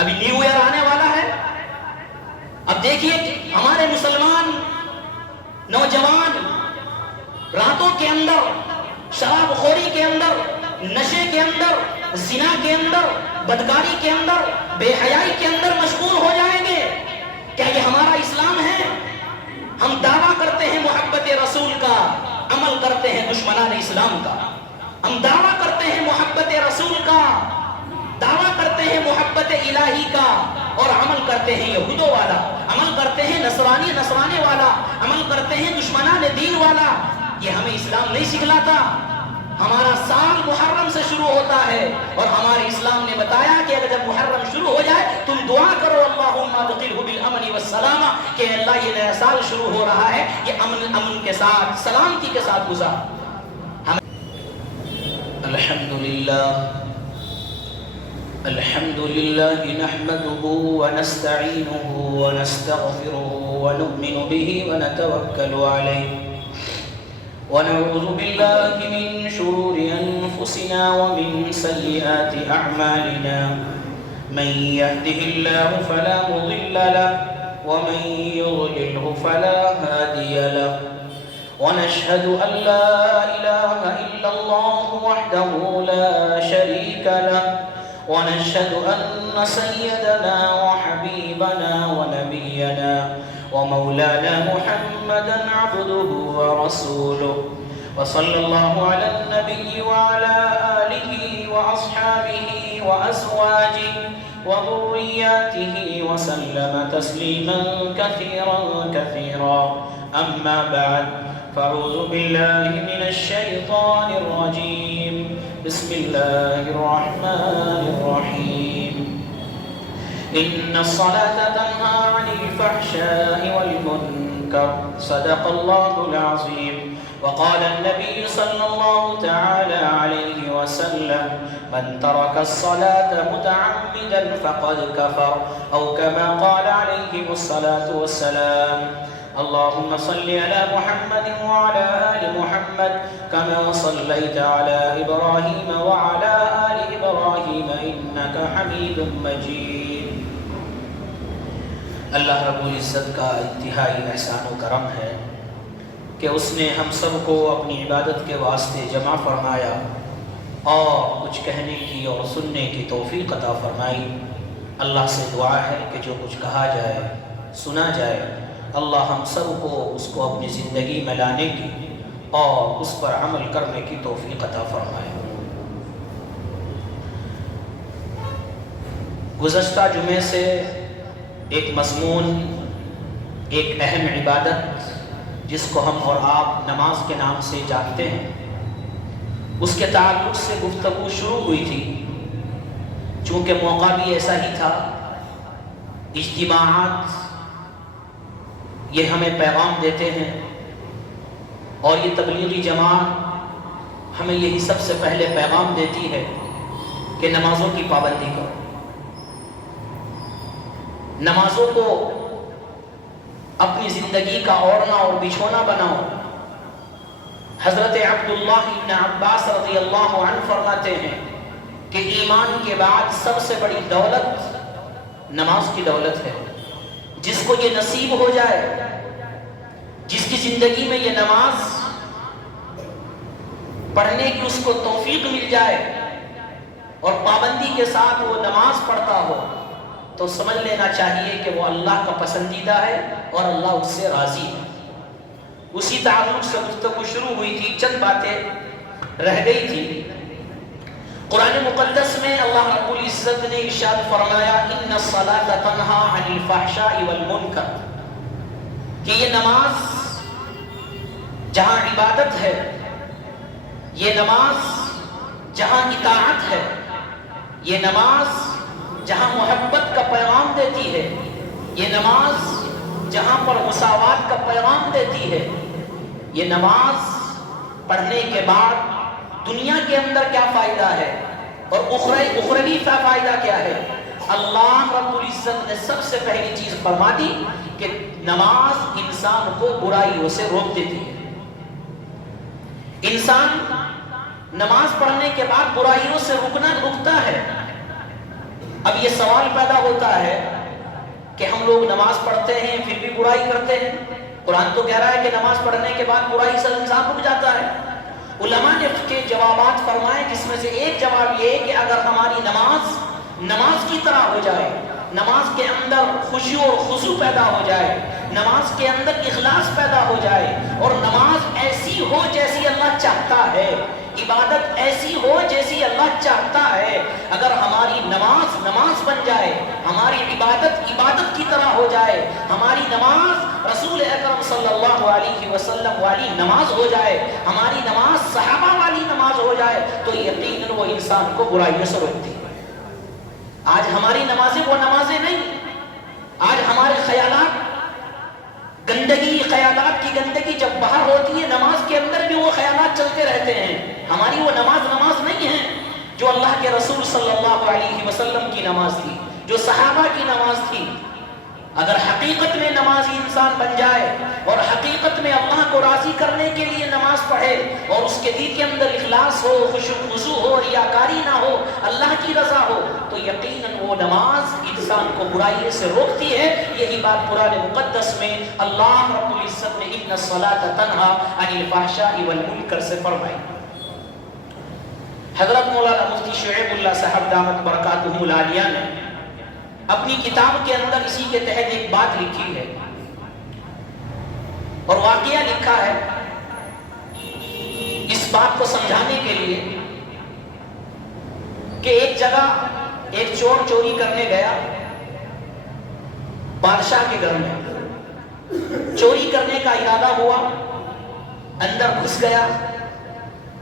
ابھی new year آنے والا ہے. اب دیکھیے ہمارے مسلمان نوجوان راتوں کے اندر شراب خوری کے اندر، نشے کے اندر، زنا کے اندر، بدکاری کے اندر، بے حیائی کے اندر مشغول ہو جائیں گے. کیا یہ ہمارا اسلام ہے؟ ہم دعویٰ کرتے ہیں محبت رسول کا، عمل کرتے ہیں دشمنان اسلام کا. ہم دعویٰ کرتے ہیں محبت رسول کا، دعویٰ کرتے ہیں محبت الہی کا، اور عمل کرتے ہیں یہودوں والا، عمل کرتے ہیں نصرانے والا، عمل کرتے ہیں دشمنان دین والا. یہ ہمیں اسلام نہیں سکھلاتا. ہمارا سال محرم سے شروع ہوتا ہے، اور ہمارے اسلام نے بتایا کہ اگر جب محرم شروع ہو جائے تم دعا کرو اللہم ادخلہ بالامن والسلام، کہ اللہ یہ نیا سال شروع ہو رہا ہے، یہ امن کے ساتھ، سلامتی کے ساتھ گزار. الحمدللہ نحمده ونستعینه ونستغفره ونؤمن به ونتوکل علیہ ونعوذ بالله من شرور أنفسنا ومن سيئات أعمالنا من يهده الله فلا مضل له ومن يضلله فلا هادي له ونشهد أن لا إله إلا الله وحده لا شريك له ونشهد أن سيدنا وحبيبنا ونبينا ومولانا محمدا عبده ورسوله وصلى الله على النبي وعلى آله وأصحابه وأزواجه وذرياته وسلم تسليما كثيرا أما بعد فأعوذ بالله من الشيطان الرجيم بسم الله الرحمن الرحيم إن الصلاة تنهى عن الفحشاء والمنكر صدق الله العظيم وقال النبي صلى الله تعالى عليه وسلم من ترك الصلاة متعمدا فقد كفر أو كما قال عليه الصلاة والسلام. اللهم صل على محمد وعلى آل محمد كما صليت على إبراهيم وعلى آل إبراهيم إنك حميد مجيد. اللہ رب العزت کا انتہائی احسان و کرم ہے کہ اس نے ہم سب کو اپنی عبادت کے واسطے جمع فرمایا اور کچھ کہنے کی اور سننے کی توفیق عطا فرمائی. اللہ سے دعا ہے کہ جو کچھ کہا جائے سنا جائے اللہ ہم سب کو اس کو اپنی زندگی میں لانے کی اور اس پر عمل کرنے کی توفیق عطا فرمائے. گزشتہ جمعے سے ایک مضمون، ایک اہم عبادت جس کو ہم اور آپ نماز کے نام سے جانتے ہیں، اس کے تعلق سے گفتگو شروع ہوئی تھی. چونکہ موقع بھی ایسا ہی تھا، اجتماعات یہ ہمیں پیغام دیتے ہیں اور یہ تبلیغی جماعت ہمیں یہی سب سے پہلے پیغام دیتی ہے کہ نمازوں کی پابندی کرو، نمازوں کو اپنی زندگی کا اوڑھنا اور بچھونا بناؤ. حضرت عبداللہ ابن عباس رضی اللہ عنہ فرماتے ہیں کہ ایمان کے بعد سب سے بڑی دولت نماز کی دولت ہے. جس کو یہ نصیب ہو جائے، جس کی زندگی میں یہ نماز پڑھنے کی اس کو توفیق مل جائے اور پابندی کے ساتھ وہ نماز پڑھتا ہو، تو سمجھ لینا چاہیے کہ وہ اللہ کا پسندیدہ ہے اور اللہ اس سے راضی ہے. اسی تعلق سے گفتگو شروع ہوئی تھی، چند باتیں رہ گئی تھی. قرآن مقدس میں اللہ رب العزت نے ارشاد فرمایا ان الصلاۃ تنہی عن الفحشاء والمنکر، کہ یہ نماز جہاں عبادت ہے، یہ نماز جہاں اطاعت ہے، یہ نماز جہاں محبت کا پیغام دیتی ہے، یہ نماز جہاں پر مساوات کا پیغام دیتی ہے، یہ نماز پڑھنے کے بعد دنیا کے اندر کیا فائدہ ہے اور اخروی فائدہ کیا ہے. اللہ رب العزت نے سب سے پہلی چیز فرما دی کہ نماز انسان کو برائیوں سے روک دیتی ہے. انسان نماز پڑھنے کے بعد برائیوں سے رکتا ہے. اب یہ سوال پیدا ہوتا ہے کہ ہم لوگ نماز پڑھتے ہیں پھر بھی برائی کرتے ہیں. قرآن تو کہہ رہا ہے کہ نماز پڑھنے کے بعد برائی سے انسان رک جاتا ہے. علماء نے اس کے جوابات فرمائے، جس میں سے ایک جواب یہ کہ اگر ہماری نماز کی طرح ہو جائے، نماز کے اندر خشوع اور خضوع پیدا ہو جائے، نماز کے اندر اخلاص پیدا ہو جائے، اور نماز ایسی ہو جیسی اللہ چاہتا ہے، عبادت ایسی ہو جیسی اللہ چاہتا ہے، اگر ہماری نماز بن جائے، ہماری عبادت کی طرح ہو جائے، ہماری نماز رسول اکرم صلی اللہ علیہ وسلم والی نماز ہو جائے، ہماری نماز صحابہ والی نماز ہو جائے، تو یقیناً وہ انسان کو برائیوں سے روکتی ہے. آج ہماری نمازیں وہ نمازیں نہیں. آج ہمارے خیالات کی گندگی جب باہر ہوتی ہے، نماز کے اندر بھی وہ خیالات چلتے رہتے ہیں. ہماری وہ نماز نہیں ہے جو اللہ کے رسول صلی اللہ علیہ وسلم کی نماز تھی، جو صحابہ کی نماز تھی. اگر حقیقت میں نمازی انسان بن جائے اور حقیقت میں اللہ کو راضی کرنے کے لیے نماز پڑھے، اور اس کے دل کے اندر اخلاص ہو، خشوع خضوع ہو، ریاکاری نہ ہو، اللہ کی رضا ہو، تو یقیناً وہ نماز انسان کو برائی سے روکتی ہے. یہی بات قرآن مقدس میں اللہ رب العزت نے ان الصلاۃ تنہی عن الفحشاء والمنکر سے فرمائی. حضرت مولانا مفتی شعیب اللہ صاحب دامت برکاتہ العالیہ نے اپنی کتاب کے اندر اسی کے تحت ایک بات لکھی ہے اور واقعہ لکھا ہے اس بات کو سمجھانے کے لیے کہ ایک جگہ ایک چور چوری کرنے گیا بادشاہ کے گھر میں. چوری کرنے کا ارادہ ہوا، اندر گھس گیا.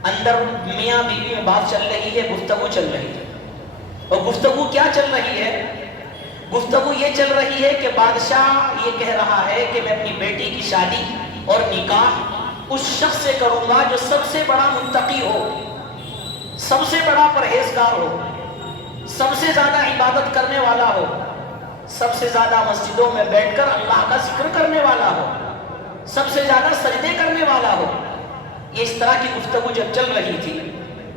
اندر میاں بیوی میں بات چل رہی ہے، گفتگو چل رہی ہے. اور گفتگو کیا چل رہی ہے؟ گفتگو یہ چل رہی ہے کہ بادشاہ یہ کہہ رہا ہے کہ میں اپنی بیٹی کی شادی اور نکاح اس شخص سے کروں گا جو سب سے بڑا متقی ہو، سب سے بڑا پرہیزگار ہو، سب سے زیادہ عبادت کرنے والا ہو، سب سے زیادہ مسجدوں میں بیٹھ کر اللہ کا ذکر کرنے والا ہو، سب سے زیادہ سجدے کرنے والا ہو. یہ اس طرح کی گفتگو جب چل رہی تھی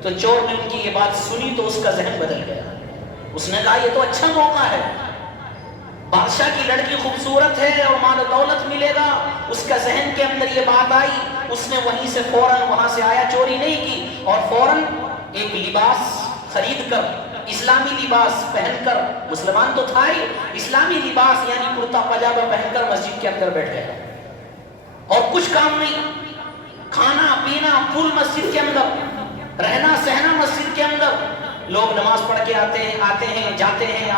تو چور نے ان کی یہ بات سنی تو اس کا ذہن بدل گیا. اس نے کہا یہ تو اچھا موقع ہے، بادشاہ کی لڑکی خوبصورت ہے اور مال و دولت ملے گا. اس کا ذہن کے اندر یہ بات آئی، اس نے وہیں سے فوراً وہاں سے آیا، چوری نہیں کی، اور فوراً ایک لباس خرید کر، اسلامی لباس پہن کر، مسلمان تو تھا ہی، اسلامی لباس یعنی کرتا پاجامہ پہن کر مسجد کے اندر بیٹھ گیا. اور کچھ کام نہیں، کھانا پینا پھول مسجد کے اندر، رہنا سہنا مسجد کے اندر. لوگ نماز پڑھ کے آتے ہیں جاتے ہیں،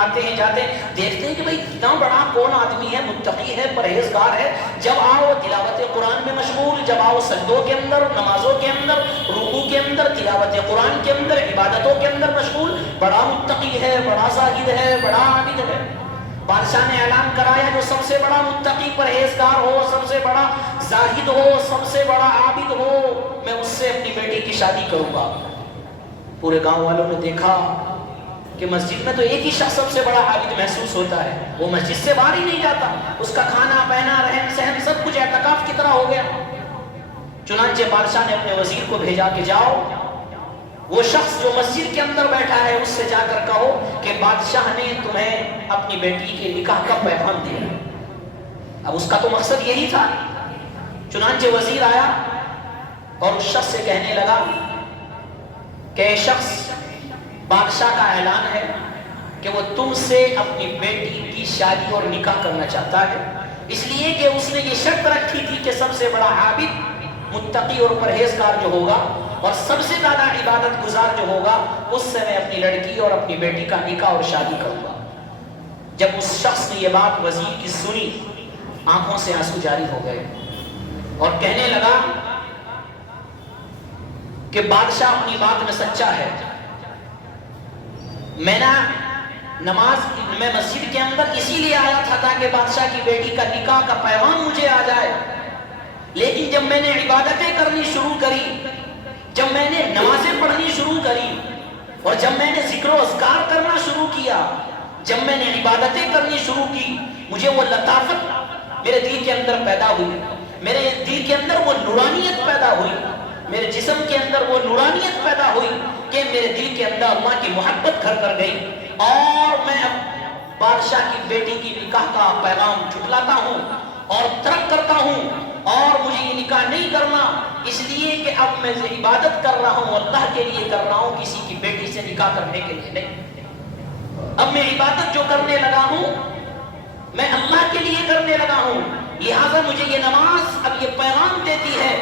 دیکھتے ہیں کہ بھئی اتنا بڑا کون آدمی ہے، متقی ہے، پرہیزگار ہے. جب آؤ تلاوت قرآن میں مشغول، جب آؤ سجدوں کے اندر، نمازوں کے اندر، رکوع کے اندر، تلاوت قرآن کے اندر، عبادتوں کے اندر مشغول. بڑا متقی ہے، بڑا زاہد ہے، بڑا عابد ہے. بادشاہ نے اعلان کرایا جو سب سے بڑا متقی پرہیزگار ہو، سب سے بڑا زاہد ہو، سب سے بڑا عابد ہو، میں اس سے اپنی بیٹی کی شادی کروں گا. پورے گاؤں والوں نے دیکھا کہ مسجد میں تو ایک ہی شخص سب سے بڑا عابد محسوس ہوتا ہے، وہ مسجد سے باہر ہی نہیں جاتا. اس کا کھانا پہنا رہن سہن سب کچھ اعتکاف کی طرح ہو گیا. چنانچہ بادشاہ نے اپنے وزیر کو بھیجا کہ جاؤ وہ شخص جو مسجد کے اندر بیٹھا ہے اس سے جا کر کہو کہ بادشاہ نے تمہیں اپنی بیٹی کے نکاح کا پیغام دیا. اب اس کا تو مقصد یہی تھا. چنانچہ وزیر آیا اور اس شخص سے کہنے لگا کہ اے شخص، بادشاہ کا اعلان ہے کہ وہ تم سے اپنی بیٹی کی شادی اور نکاح کرنا چاہتا ہے، اس لیے کہ اس نے یہ شرط رکھی تھی کہ سب سے بڑا عابد، متقی اور پرہیزگار جو ہوگا اور سب سے زیادہ عبادت گزار جو ہوگا اس سے میں اپنی لڑکی اور اپنی بیٹی کا نکاح اور شادی کروں گا. جب اس شخص نے یہ بات وزیر کی سنی، آنکھوں سے آنسو جاری ہو گئے اور کہنے لگا کہ بادشاہ اپنی بات میں سچا ہے. میں مسجد کے اندر اسی لیے آیا تھا تاکہ بادشاہ کی بیٹی کا نکاح کا پیغام مجھے آ جائے، لیکن جب میں نے عبادتیں کرنی شروع کری، جب میں نے نمازیں پڑھنی شروع کری، اور جب میں نے ذکر و اذکار کرنا شروع کیا، جب میں نے عبادتیں کرنی شروع کی، مجھے وہ لطافت میرے دل کے اندر پیدا ہوئی، میرے دل کے اندر وہ نورانیت پیدا ہوئی، میرے جسم کے اندر وہ نورانیت پیدا ہوئی کہ میرے دل کے اندر اللہ کی محبت گھر کر گئی. اور میں بادشاہ کی بیٹی کی نکاح کا پیغام جھٹلاتا ہوں اور ترک کرتا ہوں، اور مجھے یہ نکاح نہیں کرنا اس لیے کہ اب میں عبادت کر رہا ہوں، اللہ کے لیے کر رہا ہوں، کسی کی بیٹی سے نکاح کرنے کے لیے نہیں۔ اب میں عبادت جو کرنے لگا ہوں میں اللہ کے لیے کرنے لگا ہوں، لہٰذا مجھے یہ نماز اب یہ پیغام دیتی ہے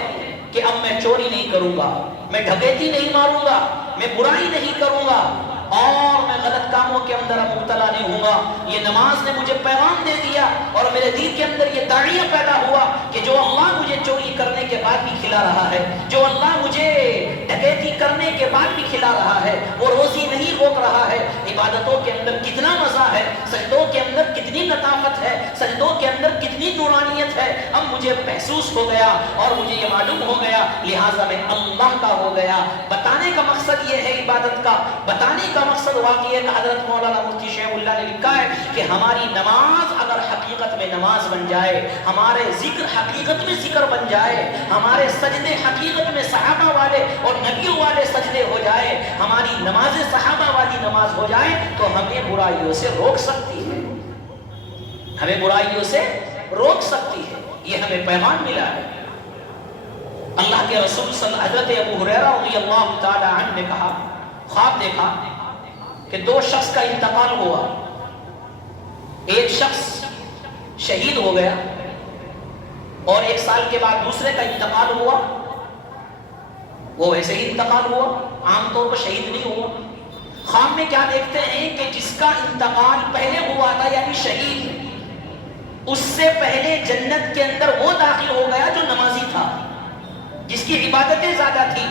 کہ اب میں چوری نہیں کروں گا، میں ڈکیتی نہیں ماروں گا، میں برائی نہیں کروں گا، اور میں غلط کاموں کے اندر مبتلا نہیں ہوں گا۔ یہ نماز نے مجھے پیغام دے دیا اور میرے دل کے اندر یہ داعیہ پیدا ہوا کہ جو اللہ مجھے چوری کرنے کے بعد بھی کھلا رہا ہے، جو اللہ مجھے ڈکیتی کرنے کے بعد بھی کھلا رہا ہے، وہ روزی نہیں روک رہا ہے۔ عبادتوں کے اندر کتنا مزہ ہے، سجدوں کے اندر کتنی لطافت ہے، سجدوں کے اندر کتنی نورانیت ہے، اب مجھے محسوس ہو گیا اور مجھے یہ معلوم ہو گیا، لہٰذا میں اللہ کا ہو گیا۔ بتانے کا مقصد یہ ہے عبادت کا، بتانے کا مقصد واقعی ہے کہ حضرت مولانا مفتی شیخ اللہ نے لکھا ہے کہ ہماری نماز اگر حقیقت میں نماز بن جائے، ہمارے ذکر حقیقت میں ذکر بن جائے، ہمارے سجدے حقیقت میں صحابہ والے اور نبیوں والے سجدے ہو جائے، ہماری نماز صحابہ والی نماز ہو جائے، تو ہمیں برائیوں سے روک سکتی ہے، ہمیں برائیوں سے روک سکتی ہے۔ یہ ہمیں پیغام ملا ہے۔ اللہ کے رسول صلی اللہ علیہ وسلم، حضرت ابو ہریرہ رضی اللہ تعالی عنہ نے کہا، خواب دیکھا کہ دو شخص کا انتقال ہوا، ایک شخص شہید ہو گیا اور ایک سال کے بعد دوسرے کا انتقال ہوا، وہ ویسے ہی انتقال ہوا، عام طور پر شہید نہیں ہوا۔ خواب میں کیا دیکھتے ہیں کہ جس کا انتقال پہلے ہوا تھا یعنی شہید، اس سے پہلے جنت کے اندر وہ داخل ہو گیا جو نمازی تھا، جس کی عبادتیں زیادہ تھی،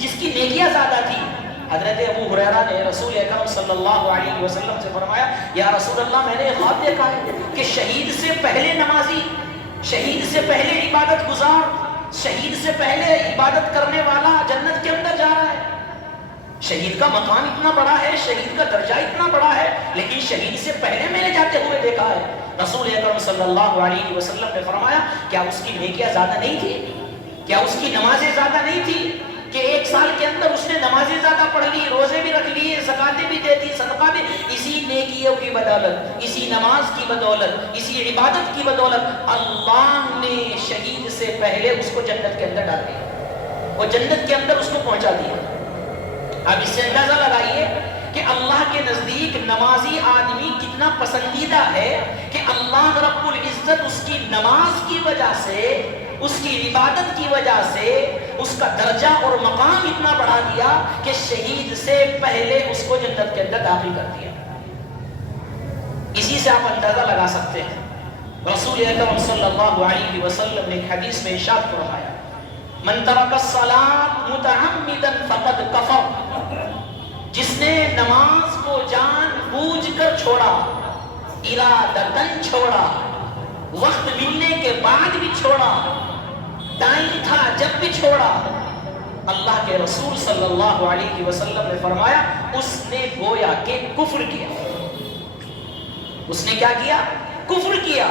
جس کی نیکیاں زیادہ تھی۔ حضرت ابو ہریرہ نے رسول اکرم صلی اللہ علیہ وسلم سے فرمایا، یا رسول اللہ میں نے خواب دیکھا ہے کہ شہید سے پہلے نمازی، شہید سے پہلے عبادت گزار، شہید سے پہلے عبادت کرنے والا جنت کے اندر جا رہا ہے۔ شہید کا مقام اتنا بڑا ہے، شہید کا درجہ اتنا بڑا ہے، لیکن شہید سے پہلے میں نے جاتے ہوئے دیکھا ہے۔ رسول اکرم صلی اللہ علیہ وسلم نے فرمایا، کیا اس کی نیکیاں زیادہ نہیں تھی؟ کیا اس کی نمازیں زیادہ نہیں تھی کہ ایک سال کے اندر اس نے نمازیں زیادہ پڑھ لی، روزے بھی رکھ لیے، زکاتیں بھی دے دی، صدقہ بھی؟ اسی نیکیوں کی بدولت، اسی نماز کی بدولت، اسی عبادت کی بدولت اللہ نے شہید سے پہلے اس کو جنت کے اندر ڈال دیا، وہ جنت کے اندر اس کو پہنچا دیا۔ اب اس سے اندازہ لگائیے کہ اللہ کے نزدیک نمازی آدمی کتنا پسندیدہ ہے کہ اللہ رب العزت اس کی نماز کی وجہ سے، اس کی عبادت کی وجہ سے اس کا درجہ اور مقام اتنا بڑھا دیا کہ شہید سے پہلے اس کو جنت کے اندر داخل کر دیا۔ اسی سے آپ اندازہ لگا سکتے ہیں۔ رسول اکرم صلی اللہ علیہ وسلم نے ایک حدیث میں ارشاد فرمایا، من ترک الصلاۃ متعمدا فقد کفر، جس نے نماز کو جان بوجھ کر چھوڑا، ارادتاً چھوڑا، وقت ملنے کے بعد بھی چھوڑا، ٹائم تھا جب بھی چھوڑا، اللہ کے رسول صلی اللہ علیہ وسلم نے فرمایا اس نے گویا کہ کفر کیا۔ اس نے کیا کیا؟ کفر کیا،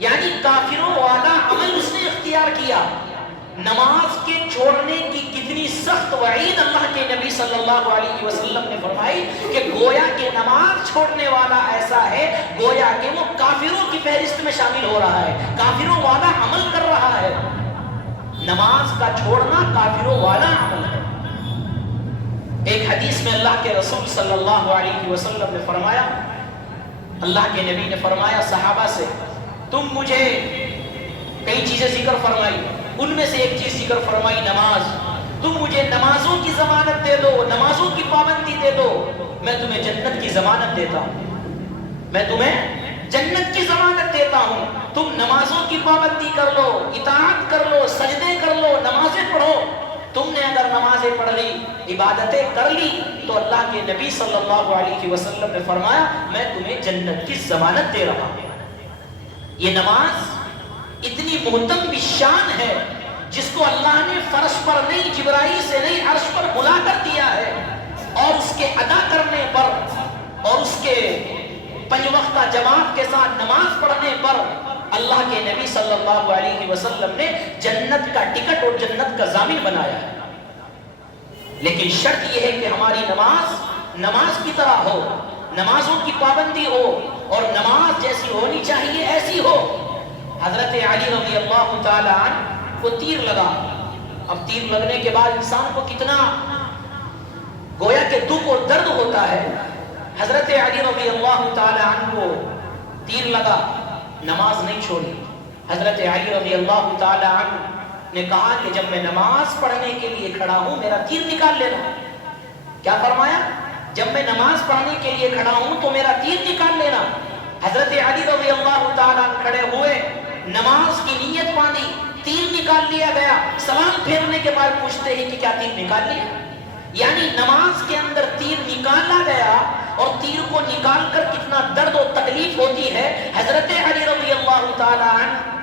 یعنی کافروں والا عمل اس نے اختیار کیا۔ نماز کے چھوڑنے کی کتنی سخت وعید اللہ کے نبی صلی اللہ علیہ وسلم نے فرمائی کہ گویا کہ نماز چھوڑنے والا ایسا ہے گویا کہ وہ کافروں کی فہرست میں شامل ہو رہا ہے، کافروں والا عمل کر رہا ہے۔ نماز کا چھوڑنا کافروں والا عمل ہے۔ ایک حدیث میں اللہ کے رسول صلی اللہ علیہ وسلم نے فرمایا، اللہ کے نبی نے فرمایا صحابہ سے، تم مجھے کئی چیزیں ذکر فرمائی، ان میں سے ایک چیز ذکر فرمائی نماز، تم مجھے نمازوں کی ضمانت دے دو، نمازوں کی پابندی دے دو، میں تمہیں جنت کی ضمانت دیتا ہوں، میں تمہیں جنت کی ضمانت دیتا ہوں۔ تم نمازوں کی پابندی کر لو، اطاعت کر لو، سجدے کر لو، نمازیں پڑھو۔ تم نے اگر نمازیں پڑھ لی، عبادتیں کر لی، تو اللہ کے نبی صلی اللہ علیہ وسلم نے فرمایا میں تمہیں جنت کی ضمانت دے رہا ہوں۔ یہ نماز اتنی محتم شان ہے جس کو اللہ نے فرش پر نہیں، جبرائیل سے نہیں، عرش پر بلا کر دیا ہے، اور اس کے ادا کرنے پر اور اس کے 5 وقتہ جماعت کے ساتھ نماز پڑھنے پر اللہ کے نبی صلی اللہ علیہ وسلم نے جنت کا ٹکٹ اور جنت کا ضامن بنایا ہے۔ لیکن شرط یہ ہے کہ ہماری نماز نماز کی طرح ہو، نمازوں کی پابندی ہو اور نماز جیسی ہونی چاہیے ایسی ہو۔ حضرت علی رضی اللہ تعالی عنہ کو تیر لگا۔ اب تیر لگنے کے بعد انسان کو کتنا گویا کہ دکھ اور درد ہوتا ہے۔ حضرت علی رضی اللہ تعالی عنہ کو تیر لگا، نماز نہیں چھوڑی۔ حضرت علی رضی اللہ تعالی عنہ نے کہا کہ جب میں نماز پڑھنے کے لیے کھڑا ہوں میرا تیر نکال لینا۔ کیا فرمایا؟ جب میں نماز پڑھنے کے لیے کھڑا ہوں تو میرا تیر نکال لینا۔ حضرت علی رضی اللہ تعالی عنہ کھڑے ہوئے، نماز کی نیت باندھی، تیر نکال لیا گیا۔ سلام پھیرنے کے بعد پوچھتے ہیں کہ کیا تیر نکال لیا؟ یعنی نماز کے اندر تیر نکالا گیا، اور تیر کو نکال کر کتنا درد و تکلیف ہوتی ہے۔ حضرت علی رضی اللہ تعالی عنہ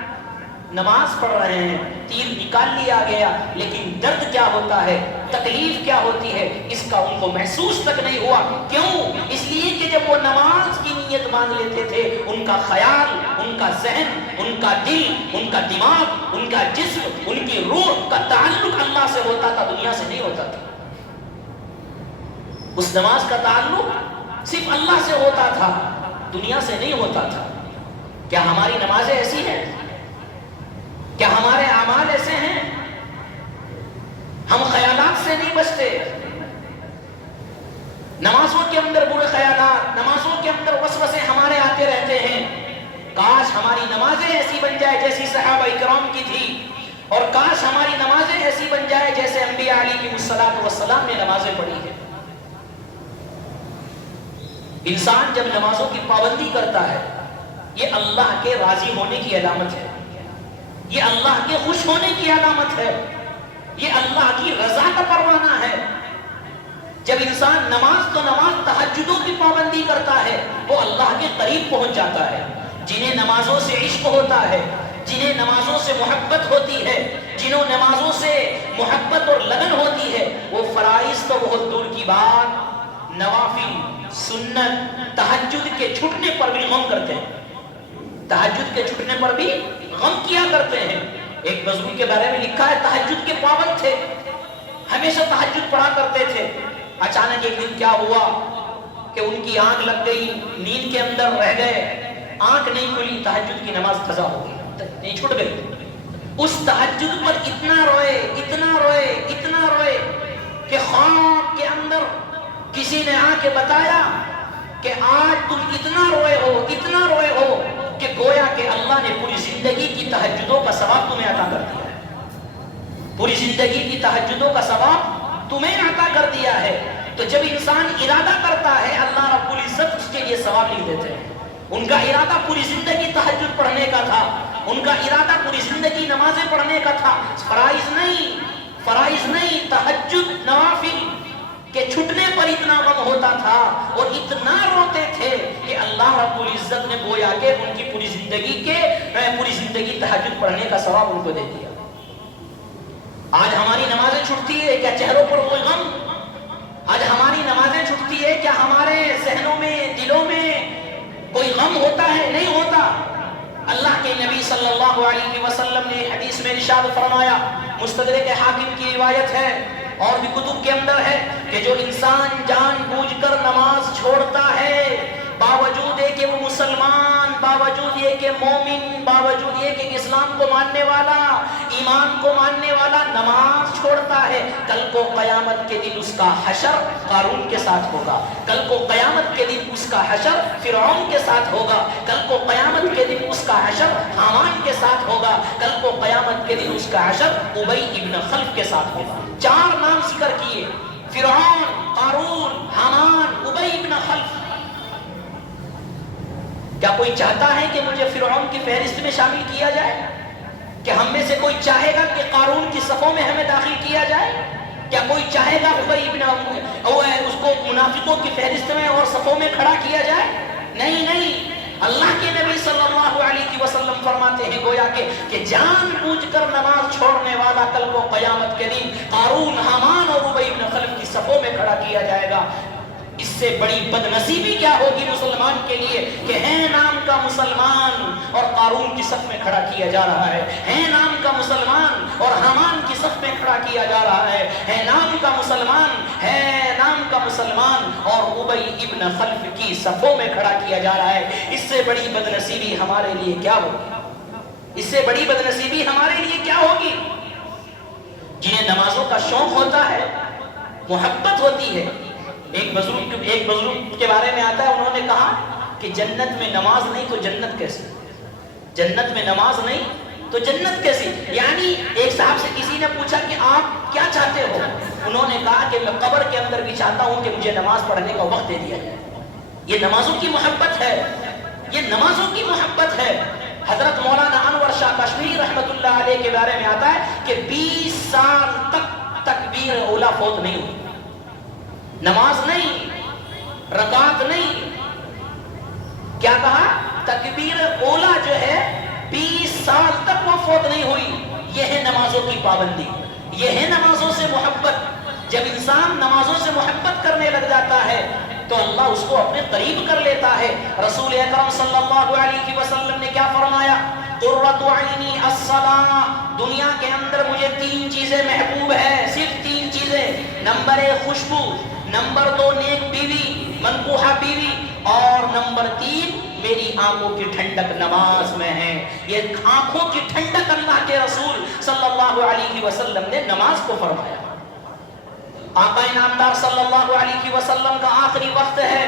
نماز پڑھ رہے ہیں، تیر نکال لیا گیا، لیکن درد کیا ہوتا ہے، تکلیف کیا ہوتی ہے، اس کا ان کو محسوس تک نہیں ہوا۔ کیوں؟ اس لیے کہ جب وہ نماز کی نیت باندھ لیتے تھے، ان کا خیال، ان کا ذہن، ان کا دل، ان کا دماغ، ان کا جسم، ان کی روح کا تعلق اللہ سے ہوتا تھا، دنیا سے نہیں ہوتا تھا۔ اس نماز کا تعلق صرف اللہ سے ہوتا تھا، دنیا سے نہیں ہوتا تھا۔ کیا ہماری نمازیں ایسی ہیں؟ کیا ہمارے اعمال ایسے ہیں؟ ہم خیالات سے نہیں بچتے، نمازوں کے اندر برے خیالات، نمازوں کے اندر وسوسے ہمارے آتے رہتے ہیں۔ کاش ہماری نمازیں ایسی بن جائے جیسی صحابہ کرام کی تھی، اور کاش ہماری نمازیں ایسی بن جائے جیسے انبیاء علیہ السلام نے نمازیں پڑھی ہیں۔ انسان جب نمازوں کی پابندی کرتا ہے، یہ اللہ کے راضی ہونے کی علامت ہے، یہ اللہ کے خوش ہونے کی علامت ہے، یہ اللہ کی رضا کا پروانہ ہے۔ جب انسان نماز تو نماز تہجدوں کی پابندی کرتا ہے، وہ اللہ کے قریب پہنچ جاتا ہے۔ جنہیں نمازوں سے عشق ہوتا ہے، جنہیں نمازوں سے محبت ہوتی ہے، جنہوں نمازوں سے محبت اور لگن ہوتی ہے، وہ فرائض تو بہت دور کی بات، نوافل، سنت، تہجد کے چھٹنے پر بھی غم کرتے ہیں، تہجد کے چھٹنے پر بھی غم کیا کرتے ہیں۔ ایک بزرگ کے بارے میں لکھا ہے تہجد کے پابند تھے، ہمیشہ تہجد پڑھا کرتے تھے۔ اچانک ایک دن کیا ہوا کہ ان کی آنکھ لگ گئی، نیند کے اندر رہ گئے، آنکھ نہیں کھلی، تہجد کی نماز قضا ہو گئی، نہیں چھوٹ گئی۔ اس تہجد پر اتنا روئے، اتنا روئے، اتنا روئے کہ خواب کے اندر کسی نے آ کے بتایا کہ آج تم اتنا روئے ہو، اتنا روئے ہو کہ گویا کہ اللہ نے پوری زندگی کی تہجدوں کا ثواب تمہیں عطا کر دیا ہے، پوری زندگی کی تہجدوں کا ثواب تمہیں عطا کر دیا ہے۔ تو جب انسان ارادہ کرتا ہے، اللہ رب العزت اس کے لیے ثواب لکھ دیتے ہیں۔ ان کا ارادہ پوری زندگی تہجد پڑھنے کا تھا، ان کا ارادہ پوری زندگی نمازیں پڑھنے کا تھا، فرائض نہیں، تہجد، نوافل کہ چھٹنے پر اتنا غم ہوتا تھا اور اتنا روتے تھے کہ اللہ رب العزت نے گویا کہ ان کی پوری زندگی تہجد پڑھنے کا ثواب ان کو دے دیا۔ آج ہماری نمازیں چھٹتی ہے، کیا چہروں پر کوئی غم؟ آج ہماری نمازیں چھٹتی ہے، کیا ہمارے ذہنوں میں، دلوں میں کوئی غم ہوتا ہے؟ نہیں ہوتا۔ اللہ کے نبی صلی اللہ علیہ وسلم نے حدیث میں ارشاد فرمایا، مستدرک حاکم کی روایت ہے اور بھی کتب کے اندر ہے کہ جو انسان جان بوجھ کر نماز چھوڑتا ہے، باوجود ہے کہ وہ مسلمان، باوجود یہ کہ مومن، باوجود یہ کہ اسلام کو ماننے والا، ایمان کو ماننے والا، نماز چھوڑتا ہے، کل کو قیامت کے دن اس کا حشر قارون کے ساتھ ہوگا، کل کو قیامت کے دن اس کا حشر فرعون کے ساتھ ہوگا، کل کو قیامت کے دن اس کا حشر حامان کے ساتھ ہوگا، کل کو قیامت کے دن اس کا حشر ابی ابن خلف کے ساتھ ہوگا۔ 4 نام ذکر کیے، فرعون، قارون، حامان، ابی ابن خلف۔ کیا کوئی چاہتا ہے کہ مجھے فرعون کی فہرست میں شامل کیا جائے؟ کہ ہم میں سے کوئی چاہے گا کہ قارون کی صفوں میں ہمیں داخل کیا جائے؟ کیا کوئی چاہے گا اس کو منافقوں کی فہرست میں اور صفوں میں کھڑا کیا جائے؟ نہیں۔ اللہ کے نبی صلی اللہ علیہ وسلم فرماتے ہیں گویا کہ جان بوجھ کر نماز چھوڑنے والا کل کو قیامت کے دن قارون، حامان اور ابی بن خلف کی صفوں میں کھڑا کیا جائے گا۔ اس سے بڑی بدنصیبی کیا ہوگی مسلمان کے کے لیے کہ ہے نام کا مسلمان اور قارون کی صف میں کھڑا کیا جا رہا ہے نام کا مسلمان اور حامان کی صف میں کھڑا کیا جا رہا ہے نام کا مسلمان اور ابی ابن خلف کی صفوں میں کھڑا کیا جا رہا ہے۔ اس سے بڑی بدنصیبی ہمارے لیے کیا ہوگی؟ اس سے بڑی بدنصیبی ہمارے لیے کیا ہوگی؟ جنہیں نمازوں کا شوق ہوتا ہے، محبت ہوتی ہے۔ ایک بزرگ کے بارے میں آتا ہے، انہوں نے کہا کہ جنت میں نماز نہیں تو جنت کیسی؟ جنت میں نماز نہیں تو جنت کیسی؟ یعنی ایک صاحب سے کسی نے پوچھا کہ آپ کیا چاہتے ہو؟ انہوں نے کہا کہ میں قبر کے اندر بھی چاہتا ہوں کہ مجھے نماز پڑھنے کا وقت دے دیا جائے۔ یہ نمازوں کی محبت ہے، یہ نمازوں کی محبت ہے۔ حضرت مولانا انور شاہ کشمیری رحمت اللہ علیہ کے بارے میں آتا ہے کہ 20 سال تک تکبیر اولا فوت نہیں ہوئی، نماز نہیں، رکعت نہیں، کیا کہا؟ تکبیر اولا جو ہے 20 سال تک وہ فوت نہیں ہوئی۔ یہ ہے نمازوں کی پابندی، یہ ہے نمازوں سے محبت۔ جب انسان نمازوں سے محبت کرنے لگ جاتا ہے تو اللہ اس کو اپنے قریب کر لیتا ہے۔ رسول اکرم صلی اللہ علیہ وسلم نے کیا فرمایا؟ قرۃ عینی الصلاۃ، دنیا کے اندر مجھے 3 چیزیں محبوب ہے، صرف 3 چیزیں۔ نمبر 1 خوشبو، نمبر 2 نیک بیوی، منکوحہ بیوی، اور نمبر 3 میری آنکھوں کی ٹھنڈک نماز میں ہے۔ یہ آنکھوں کی ٹھنڈک اللہ کے رسول صلی اللہ علیہ وسلم نے نماز کو فرمایا۔ آقا انعامدار صلی اللہ علیہ وسلم کا آخری وقت ہے،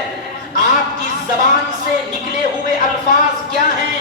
آپ کی زبان سے نکلے ہوئے الفاظ کیا ہیں؟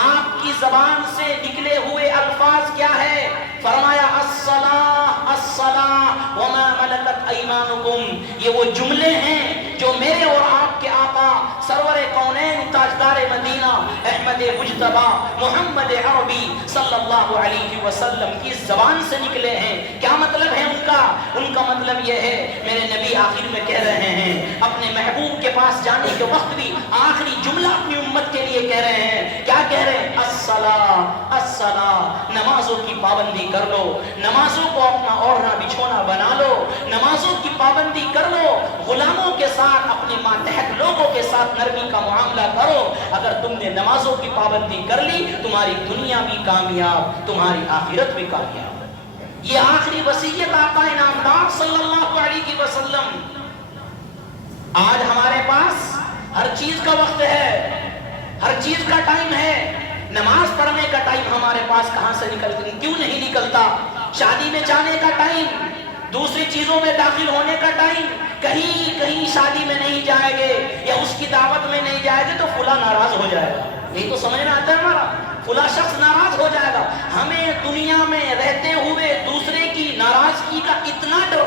آپ کی زبان سے نکلے ہوئے الفاظ کیا ہے؟ فرمایا الصلاۃ الصلاۃ وما ملکت ایمانکم، یہ وہ جملے ہیں جو میرے اور آپ کے آقا سرور کونین تاجدار مدینہ احمد مجتبی محمد عربی صلی اللہ علیہ وسلم کی زبان سے نکلے ہیں۔ کیا مطلب ہے ان کا مطلب یہ ہے، میرے نبی آخر میں کہہ رہے ہیں، اپنے محبوب کے پاس جانے کے وقت بھی آخری جملہ اپنی امت کے لیے کہہ رہے ہیں۔ کیا کہہ رہے ہیں؟ الصلاۃ الصلاۃ، نمازوں کی پابندی کر لو، نمازوں کو اپنا اوڑھنا بچھونا بنا لو، نمازوں کی پابندی کر لو، غلاموں کے ساتھ اپنے ماتحت لوگوں کے ساتھ نرمی کا معاملہ کرو۔ اگر تم نے نمازوں کی پابندی کر لی، تمہاری دنیا بھی کامیاب، تمہاری آخرت بھی کامیاب۔ یہ آخری وصیت آقا انعامدار صلی اللہ علیہ وسلم۔ آج ہمارے پاس ہر چیز کا وقت ہے، ہر چیز کا ٹائم ہے، نماز پڑھنے کا ٹائم ہمارے پاس کہاں سے نکلتا؟ کیوں نہیں نکلتا؟ شادی میں جانے کا ٹائم، دوسری چیزوں میں داخل ہونے کا ٹائم، کہیں شادی میں نہیں جائیں گے یا اس کی دعوت میں نہیں جائیں گے تو فلاں ناراض ہو جائے گا۔ یہی تو سمجھ میں آتا ہے ہمارا، فلاں شخص ناراض ہو جائے گا۔ ہمیں دنیا میں رہتے ہوئے دوسرے کی ناراضگی کا اتنا ڈر،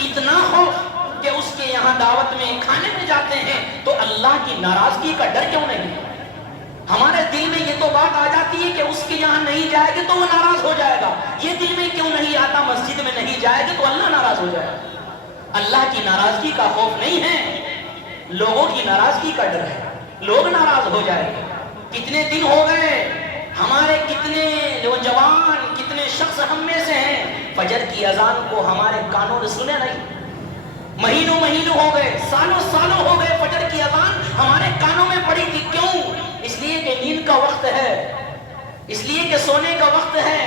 اتنا خوف کہ اس کے یہاں دعوت میں کھانے میں جاتے ہیں تو اللہ کی ناراضگی کا ڈر کیوں نہیں؟ ہمارے دل میں یہ تو بات آ جاتی ہے کہ اس کے یہاں نہیں جائے گے تو وہ ناراض ہو جائے گا۔ یہ دل میں کیوں نہیں آتا مسجد میں نہیں جائے گے تو اللہ ناراض ہو جائے گا؟ اللہ کی ناراضگی کا خوف نہیں ہے، لوگوں کی ناراضگی کا ڈر ہے، لوگ ناراض ہو جائیں گے۔ کتنے دن ہو گئے، ہمارے کتنے نوجوان، کتنے شخص ہم میں سے ہیں فجر کی اذان کو ہمارے کانوں نے سنے نہیں، مہینوں ہو گئے، سالوں ہو گئے فجر کی اذان ہمارے کانوں میں پڑی تھی۔ کیوں؟ اس لیے کہ نیند کا وقت ہے، اس لیے کہ سونے کا وقت ہے۔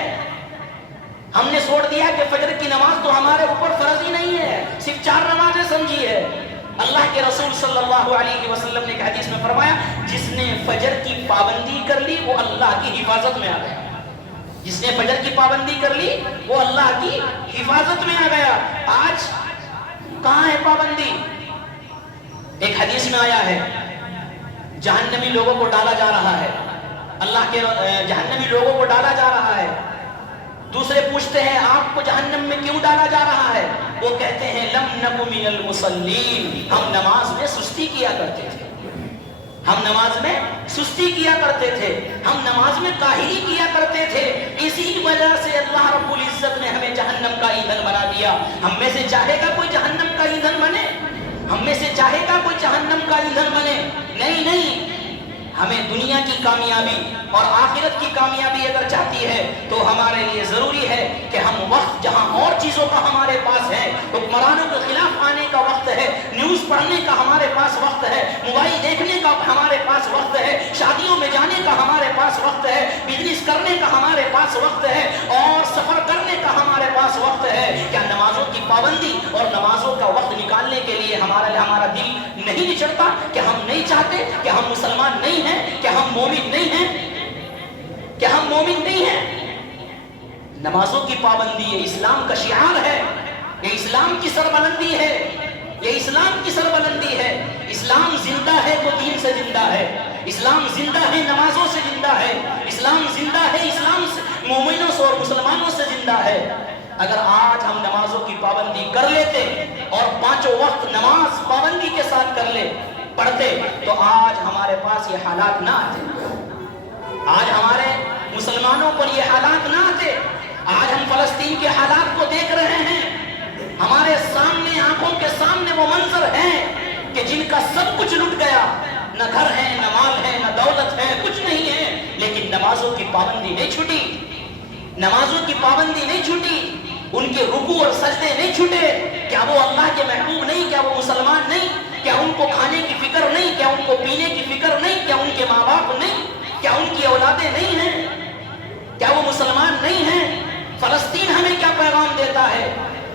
ہم نے چھوڑ دیا کہ فجر کی نماز تو ہمارے اوپر فرض ہی نہیں ہے، صرف 4 نمازیں سمجھی ہے۔ اللہ کے رسول صلی اللہ علیہ وسلم نے ایک حدیث میں فرمایا، جس نے فجر کی پابندی کر لی وہ اللہ کی حفاظت میں آ گیا۔ جس نے فجر کی پابندی کر لی وہ اللہ کی حفاظت میں آ گیا۔ آج کہاں ہے پابندی؟ ایک حدیث میں آیا ہے جہنمی لوگوں کو ڈالا جا رہا ہے، اللہ کے جہنمی لوگوں کو ڈالا جا رہا ہے۔ دوسرے پوچھتے ہیں آپ کو جہنم میں کیوں ڈالا جا رہا ہے؟ وہ کہتے ہیں لم نک من المصلین، ہم نماز میں سستی کیا کرتے تھے، ہم نماز میں سستی کیا کرتے تھے، ہم نماز میں کاہلی کیا کرتے تھے، اسی وجہ سے اللہ رب العزت نے ہمیں جہنم کا ایندھن بنا دیا۔ ہم میں سے چاہے گا کوئی جہنم کا ایندھن بنے؟ ہم میں سے چاہے گا کوئی جہنم کا ایندھن بنے؟ نہیں، ہمیں دنیا کی کامیابی اور آخرت کی کامیابی اگر چاہتی ہے تو ہمارے لیے ضروری ہے کہ ہم وقت جہاں اور چیزوں کا ہمارے پاس ہے، حکمرانوں کے خلاف آنے کا وقت ہے، نیوز پڑھنے کا ہمارے پاس وقت ہے، موبائل دیکھنے کا ہمارے پاس وقت ہے، شادیوں میں جانے کا ہمارے پاس وقت ہے، بزنس کرنے کا ہمارے پاس وقت ہے، اور سفر کرنے کا ہمارے پاس وقت ہے، کیا نمازوں کی پابندی اور نمازوں کا وقت نکالنے کے لیے ہمارا دل نہیں نچڑتا؟ کہ ہم نہیں چاہتے کہ ہم مسلمان نہیں ہیں، کہ ہم مومن نہیں ہیں، کہ ہم مومن نہیں ہیں؟ نمازوں کی پابندی یہ اسلام کا شعار ہے، یہ اسلام کی سربلندی ہے، یہ اسلام کی سربلندی ہے۔ اسلام زندہ ہے تو دین سے زندہ ہے، اسلام زندہ ہے نمازوں سے زندہ ہے، اسلام زندہ ہے، اسلام مومنوں سے اور مسلمانوں سے زندہ ہے۔ اگر آج ہم نمازوں کی پابندی کر لیتے اور پانچوں وقت نماز پابندی کے ساتھ پڑھتے تو آج ہمارے پاس یہ حالات نہ آتے، آج ہمارے مسلمانوں پر یہ حالات نہ آتے۔ آج ہم فلسطین کے حالات کو دیکھ رہے ہیں، ہمارے سامنے آنکھوں کے سامنے وہ منظر ہیں کہ جن کا سب کچھ لٹ گیا، نہ گھر ہے، نہ مال ہے، نہ دولت ہے، کچھ نہیں ہے، لیکن نمازوں کی پابندی نہیں چھوٹی، نمازوں کی پابندی نہیں چھوٹی، ان کے رکوع اور سجدے نہیں چھوٹے۔ کیا وہ اللہ کے محبوب نہیں؟ کیا وہ مسلمان نہیں؟ کیا ان کو کھانے کی فکر نہیں؟ کیا ان کو پینے کی فکر نہیں؟ کیا ان کے ماں باپ نہیں؟ کیا ان کی اولادیں نہیں ہیں؟ کیا وہ مسلمان نہیں ہیں؟ فلسطین ہمیں کیا پیغام دیتا ہے؟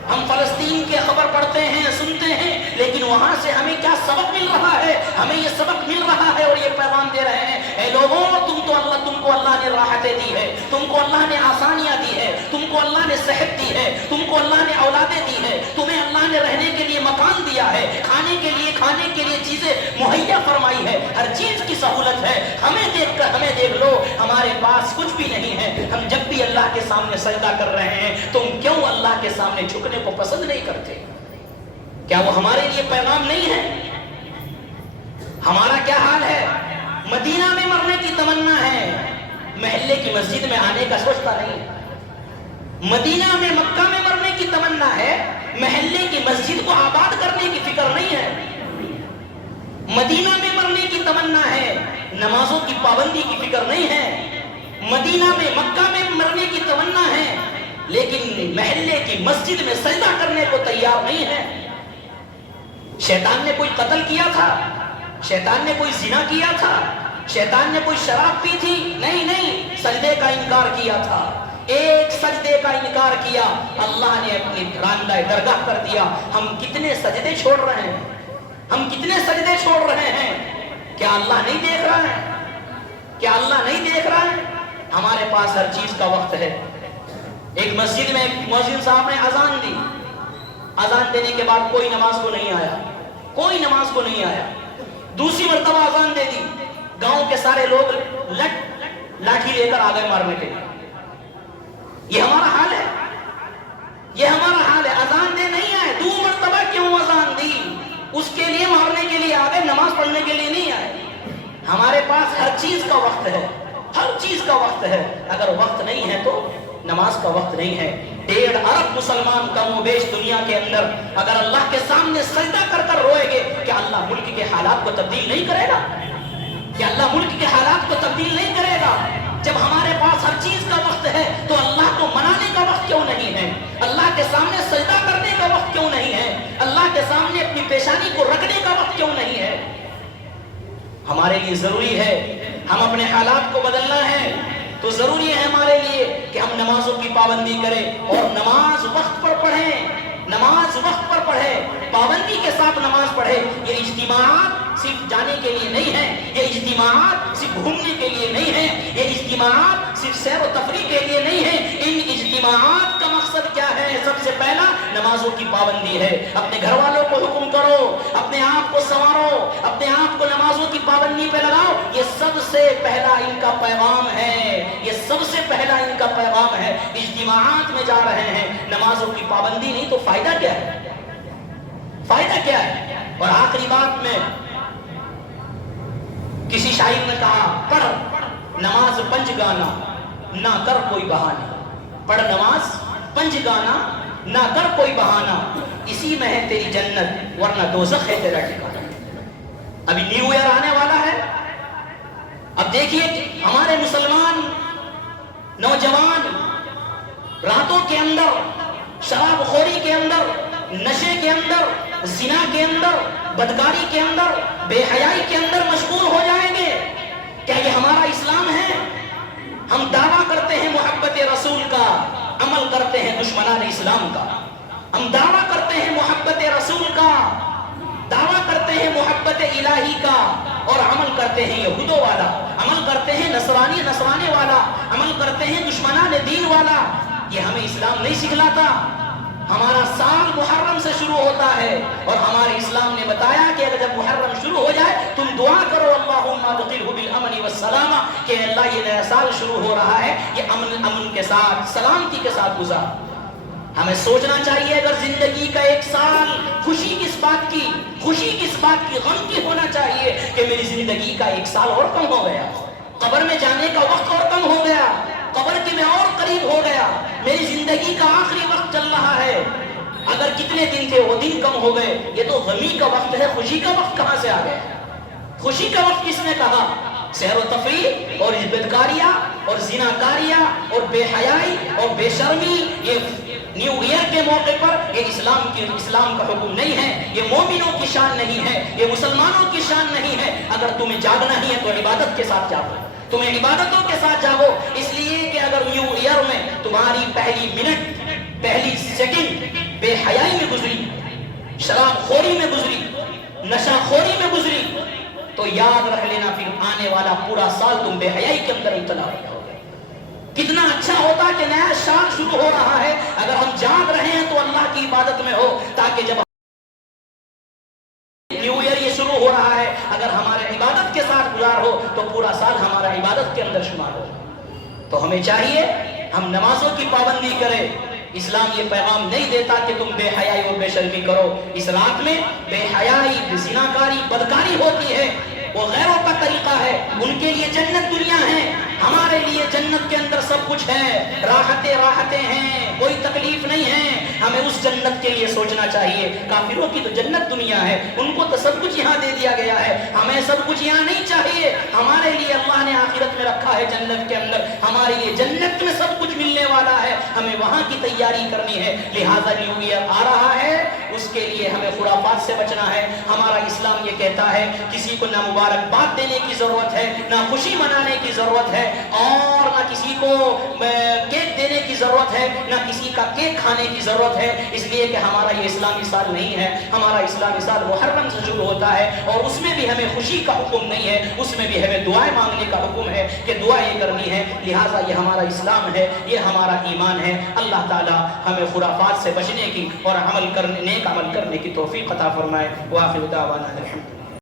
ہم فلسطین کے خبر پڑھتے ہیں، سنتے ہیں، لیکن وہاں سے ہمیں کیا سبق مل رہا ہے؟ ہمیں یہ سبق مل رہا ہے اور یہ پیغام دے رہے ہیں، اے لوگوں، تم کو اللہ نے راحتیں دی ہے، تم کو اللہ نے آسانیاں دی ہے، تم کو اللہ نے صحت دی ہے، تم کو اللہ نے اولادیں دی ہے، تمہیں اللہ نے رہنے کے لیے مکان دیا ہے، کھانے کے لیے چیزیں مہیا فرمائی ہے، ہر چیز کی سہولت ہے۔ ہمیں دیکھ لو، ہمارے پاس کچھ بھی نہیں ہے۔ ہم جب بھی اللہ کے سامنے سجدہ کر رہے ہیں، تم کیوں اللہ کے سامنے جھکنے کو پسند نہیں کرتے؟ کیا وہ ہمارے لیے پیغام نہیں ہے؟ ہمارا کیا حال ہے؟ مدینہ میں مرنے کی تمنا ہے، محلے کی مسجد میں آنے کا سوچتا نہیں۔ مدینہ میں، مکہ میں مرنے کی تمنا ہے، محلے کی مسجد کو آباد کرنے کی فکر نہیں ہے۔ مدینہ میں مرنے کی تمنا ہے، نمازوں کی پابندی کی فکر نہیں ہے۔ مدینہ میں، مکہ میں مرنے کی تمنا ہے، لیکن محلے کی مسجد میں سجدہ کرنے کو تیار نہیں ہے۔ شیطان نے کوئی قتل کیا تھا؟ شیطان نے کوئی زنا کیا تھا؟ شیطان نے کوئی شراب پی تھی؟ نہیں، سجدے کا انکار کیا تھا، ایک سجدے کا انکار کیا، اللہ نے اپنی راندہ درگاہ کر دیا۔ ہم کتنے سجدے چھوڑ رہے ہیں، ہم کتنے سجدے چھوڑ رہے ہیں؟ کیا اللہ نہیں دیکھ رہا ہے؟ کیا اللہ نہیں دیکھ رہا ہے؟ ہمارے پاس ہر چیز کا وقت ہے۔ ایک مسجد میں ایک مؤذن صاحب نے اذان دی، اذان دینے کے بعد کوئی نماز کو نہیں آیا، کوئی نماز کو نہیں آیا۔ دوسری مرتبہ اذان دے دی، گاؤں کے سارے لوگ لاٹھی لے کر آ گئے مارنے کے لیے۔ یہ ہمارا حال ہے، یہ ہمارا حال ہے۔ اذان دے نہیں آئے، دو مرتبہ کیوں اذان دی؟ اس کے لیے مارنے کے لیے آ گئے، نماز پڑھنے کے لیے نہیں آئے۔ ہمارے پاس ہر چیز کا وقت ہے، ہر چیز کا وقت ہے۔ اگر وقت نہیں ہے تو نماز کا وقت نہیں ہے۔ 1.5 ارب مسلمان کم و بیش دنیا کے اندر اگر اللہ کے سامنے سجدہ کر کر روئے گے، کیا اللہ ملک کے حالات کو تبدیل نہیں کرے گا؟ کیا اللہ ملک کے حالات کو تبدیل نہیں کرے گا؟ جب ہمارے پاس ہر چیز کا وقت ہے تو اللہ کو منانے کا وقت کیوں نہیں ہے؟ اللہ کے سامنے سجدہ کرنے کا وقت کیوں نہیں ہے؟ اللہ کے سامنے اپنی پیشانی کو رکھنے کا وقت کیوں نہیں ہے؟ ہمارے لیے ضروری ہے، ہم اپنے حالات کو بدلنا ہے تو ضروری ہے ہمارے لیے کہ ہم نمازوں کی پابندی کریں اور نماز وقت پر پڑھیں، نماز وقت پر پڑھیں، پابندی کے ساتھ نماز پڑھیں۔ یہ اجتماعات صرف جانے کے لیے نہیں ہے، یہ اجتماعات صرف گھومنے کے لیے نہیں ہے، یہ اجتماعات صرف سیر و تفریح کے لیے نہیں ہے۔ ان اجتماعات کا مقصد کیا ہے؟ سب سے پہلا نمازوں کی پابندی ہے۔ اپنے گھر والوں کو حکم کرو، اپنے آپ کو سنوارو، اپنے آپ کو نمازوں کی پابندی پہ لگاؤ۔ یہ سب سے پہلا ان کا پیغام ہے، یہ سب سے پہلا ان کا پیغام ہے۔ اجتماعات میں جا رہے ہیں، نمازوں کی پابندی نہیں تو فائدہ کیا ہے؟ فائدہ کیا ہے؟ اور آخری بات میں کسی شاعر نے کہا، پڑھ نماز پنج گانا نہ کر کوئی بہانا، پڑھ نماز پنج گانا نہ کر کوئی بہانا، اسی میں ہے تیری جنت ورنہ دوزخ ہے تیرا ٹھکانہ۔ ابھی نیو ایئر آنے والا ہے، دیکھیے ہمارے مسلمان نوجوان راتوں کے اندر شراب خوری کے اندر، نشے کے اندر، زنا کے اندر، بدکاری کے اندر، بے حیائی کے اندر مشغول ہو جائیں گے۔ کیا یہ ہمارا اسلام ہے؟ ہم دعویٰ کرتے ہیں محبت رسول کا، عمل کرتے ہیں دشمنان اسلام کا۔ ہم دعویٰ کرتے ہیں محبت رسول کا، دعویٰ کرتے ہیں محبت الہی کا، اور عمل کرتے ہیں یہودوں والا، عمل کرتے ہیں نصرانے والا، عمل کرتے ہیں دشمنان دین والا۔ یہ ہمیں اسلام نہیں سکھلاتا۔ ہمارا سال محرم سے شروع ہوتا ہے، اور ہمارے اسلام نے بتایا کہ اگر جب محرم شروع ہو جائے تم دعا کرو اللہم ادخلہ بالامن والسلام، کہ اللہ یہ نیا سال شروع ہو رہا ہے، یہ امن کے ساتھ، سلامتی کے ساتھ گزار۔ ہمیں سوچنا چاہیے اگر زندگی کا ایک سال خوشی کس بات کی، غم کی ہونا چاہیے کہ میری زندگی کا ایک سال اور کم ہو گیا، قبر میں جانے کا وقت اور کم ہو گیا، قبر کے میں اور قریب ہو گیا، میری زندگی کا آخری وقت چل رہا ہے۔ اگر کتنے دن تھے وہ دن کم ہو گئے، یہ تو غمی کا وقت ہے، خوشی کا وقت کہاں سے آ گیا؟ خوشی کا وقت کس نے کہا؟ سحر و تفریح اور بدکاریاں اور زناکاریاں اور بے حیائی اور بے شرمی، یہ نیو ایئر کے موقع پر یہ اسلام کا حکم نہیں ہے، یہ مومنوں کی شان نہیں ہے، یہ مسلمانوں کی شان نہیں ہے۔ اگر تمہیں جاگنا ہی ہے تو عبادت کے ساتھ جاگو، تمہیں عبادتوں کے ساتھ جاگو، اس لیے کہ اگر نیو ایئر میں تمہاری پہلی منٹ، پہلی سیکنڈ بے حیائی میں گزری، شراب خوری میں گزری، نشہ خوری میں گزری، تو یاد رکھ لینا پھر آنے والا پورا سال تم بے حیائی کے اندر مبتلا ہو۔ کتنا اچھا ہوتا کہ نیا سال شروع ہو رہا ہے، اگر ہم جاگ رہے ہیں تو اللہ کی عبادت میں ہو، تاکہ جب نیو ایئر یہ شروع ہو رہا ہے اگر ہمارے عبادت کے ساتھ گزار ہو تو پورا سال ہمارا عبادت کے اندر شمار ہو۔ تو ہمیں چاہیے ہم نمازوں کی پابندی کریں۔ اسلام یہ پیغام نہیں دیتا کہ تم بے حیائی اور بے شرمی کرو۔ اس رات میں بے حیائی، زناکاری، بدکاری ہوتی ہے، وہ غیروں کا طریقہ ہے، ان کے لیے جنت دنیا ہے، ہمارے لیے جنت کے اندر سب کچھ ہے، راحتیں ہیں، کوئی تکلیف نہیں ہے۔ ہمیں اس جنت کے لیے سوچنا چاہیے۔ کافروں کی تو جنت دنیا ہے، ان کو تو سب کچھ یہاں دے دیا گیا ہے، ہمیں سب کچھ یہاں نہیں چاہیے۔ ہمارے لیے اللہ نے آخرت میں رکھا ہے جنت کے اندر، ہمارے لیے جنت میں سب کچھ ملنے والا ہے، ہمیں وہاں کی تیاری کرنی ہے۔ لہٰذا نیو ایئر آ رہا ہے، اس کے لیے ہمیں خرافات سے بچنا ہے۔ ہمارا اسلام یہ کہتا ہے کسی کو نہ مبارکباد دینے کی ضرورت ہے، نہ خوشی منانے کی ضرورت ہے، اور نہ کسی کو کیک دینے کی ضرورت ہے، نہ کسی کا کیک کھانے کی ضرورت ہے، اس لیے کہ ہمارا یہ اسلامی سال نہیں ہے۔ ہمارا اسلامی سال محرم سے شروع ہوتا ہے، اور اس میں بھی ہمیں خوشی کا حکم نہیں ہے، اس میں بھی ہمیں دعائیں مانگنے کا حکم ہے کہ دعائیں کرنی ہے۔ لہٰذا یہ ہمارا اسلام ہے، یہ ہمارا ایمان ہے۔ اللہ تعالی ہمیں خرافات سے بچنے کی اور نیک عمل کرنے کی توفیق عطا فرمائے۔ وآخر دعوانا الحمد